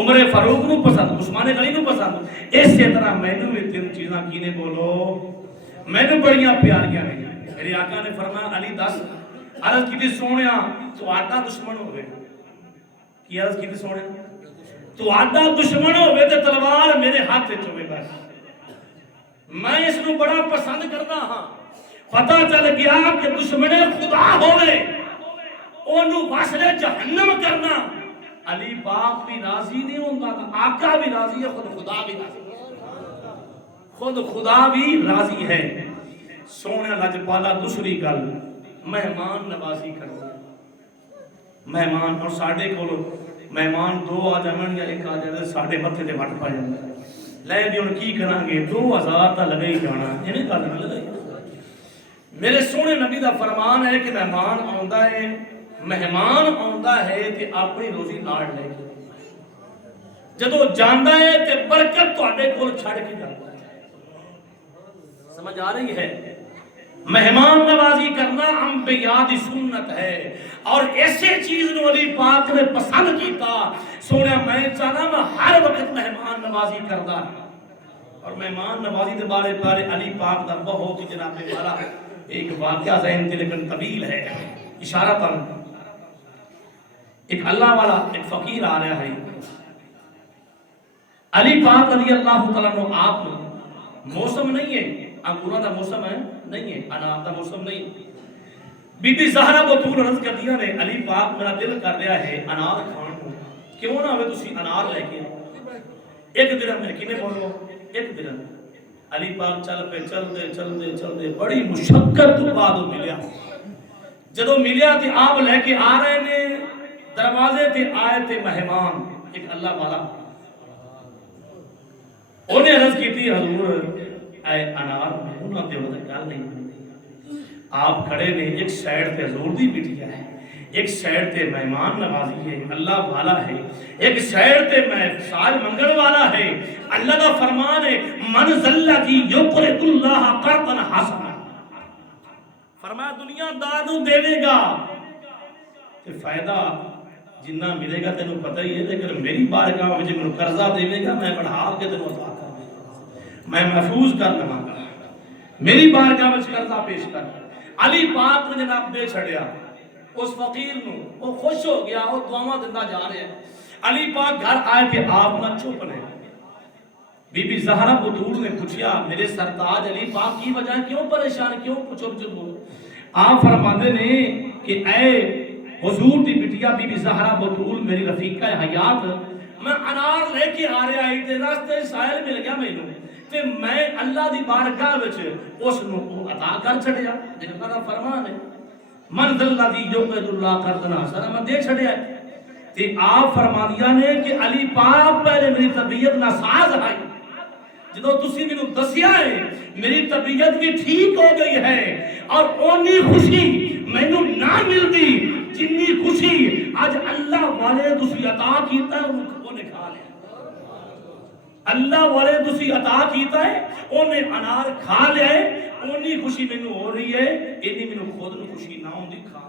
عمر فاروق نو پسند، عثمان غنی نو پسند. اسی طرح مینوں بھی تین چیزاں کینے بولو مینوں بڑیاں پیاریاں نے. میرے آقا نے فرمایا علی دس عرض کی سونیا تو آٹا دشمن ہوئے. کی عرض کی سونے تو آٹا دشمن ہوئے تے تلوار میرے ہاتھ وچ ہوئے. بس میں اس نو بڑا پسند کرنا ہاں. پتہ چل گیا کہ دشمن خدا ہوئے اونوں واسلے جہنم کرنا. علی پاک بھی راضی نہیں ہوندا تے آقا بھی راضی ہے، خود خدا بھی راضی ہے. خود خدا بھی راضی ہے. سونے لجپالا دوسری گل مہمان نوازی کرو. مہمان اور ساڈے کول مہمان دو آ جان یا ایک آ جائے ساڈے متھے تے وٹ پا جاندا لے جی ہن کی کران گے 2000 تا لگے ہی جانا ایویں گل نہ لگائی. میرے سونے نبی دا فرمان ہے کہ مہمان آندا ہے تے اپنی روزی نال لے کے جدوں جاندا ہے تے برکت تواڈے کول چھڈ کے جاندا ہے. سمجھ آ رہی ہے؟ مہمان نوازی کرنا انبیاء دی سنت ہے. اور ایسے چیز نو علی پاک نے پسند کیتا. سونے میں چاہنا میں ہر وقت مہمان نوازی کردا. اور مہمان نوازی دے بارے پیارے علی پاک دا بہت ہی جناب والا ایک واقعہ ذہن تے لیکن طویل ہے. اشارہ پر ایک اللہ والا ایک فقیر آ رہا ہے. علی پاک رضی اللہ تعالیٰ عنہ آپ موسم نہیں ہے انگوراں دا موسم ہے نہیں ہے انار دا موسم نہیں. بی بی زہرا بطول عرض کر دیا نے علی پاک میرا دل کر رہا ہے انار کھان کو کیوں نہ ہوئے تسی انار لے کے ایک درہم ہے کنے بولو ایک درہم. علی پاک چل پہ چل دے بڑی مشقت تو بعد ملیا. جدو ملیا تے آپ لے کے آ رہے نے دروازے تے آئے تے مہمان ایک اللہ والا انہیں عرض کی تھی حضور اے انار میں انہوں نے وقت گل نہیں بنتی. آپ کھڑے نے ایک سائیڈ تے حضور دی بٹیا ہے ایک سائیڈ تے مہمان نوازی ہے اللہ والا ہے ایک سائیڈ تے سال منگل والا ہے. اللہ کا فرمان ہے من ذلتی یقرض اللہ قرضا حسنا. فرمایا دنیا دار دے گا تے فائدہ جنہ ملے گا تینوں پتہ ہی ہے لیکن میری بارگاہ میں مجھے قرضہ دے گا میں بڑھا کے تینوں عطا کر دے گا میں محفوظ کر لواں گا. میری بارگاہ میں قرضہ پیش کر. علی پاک نے جناب دے چھڑیا اس فقیر نو وہ خوش ہو گیا وہ دعاواں دیندا جا رہا ہے. علی پاک گھر آئے کہ آپ نہ چپ نے. بی بی زہرا بطول نے پوچھا میرے سرتاج علی پاک کی وجہ کیوں پریشان کیوں چپ ہو. آپ فرماتے نے کہ اے حضور دی بٹیا بی بی زہرا بطول میری رفیقہ حیات میں انار لے کے آ رہا ہی تے راستے ساحل مل گیا مینوں تے میں اللہ دی بارگاہ وچ اس نو عطا کر چھڑیا. جنہاں دا فرمان ہے من ذلذی یقرض اللہ قرضا حسنا میں دے چھڑیا تے آپ فرمانیاں نے کہ علی پاک پہلے میری طبیعت ناساز ہے جدو تسی مینوں دسیا ہے میری طبیعت بھی ٹھیک ہو گئی ہے اور اونی خوشی مینوں نہ ملتی جنی خوشی آج اللہ والے تسی عطا کیتا ہے انہیں کھا لیا. اللہ والے تسی عطا کیتا ہے انہیں انار کھا لیا ہے اونی خوشی مینوں ہو رہی ہے انی مینوں خود نو خوشی نہ ہوندی کھا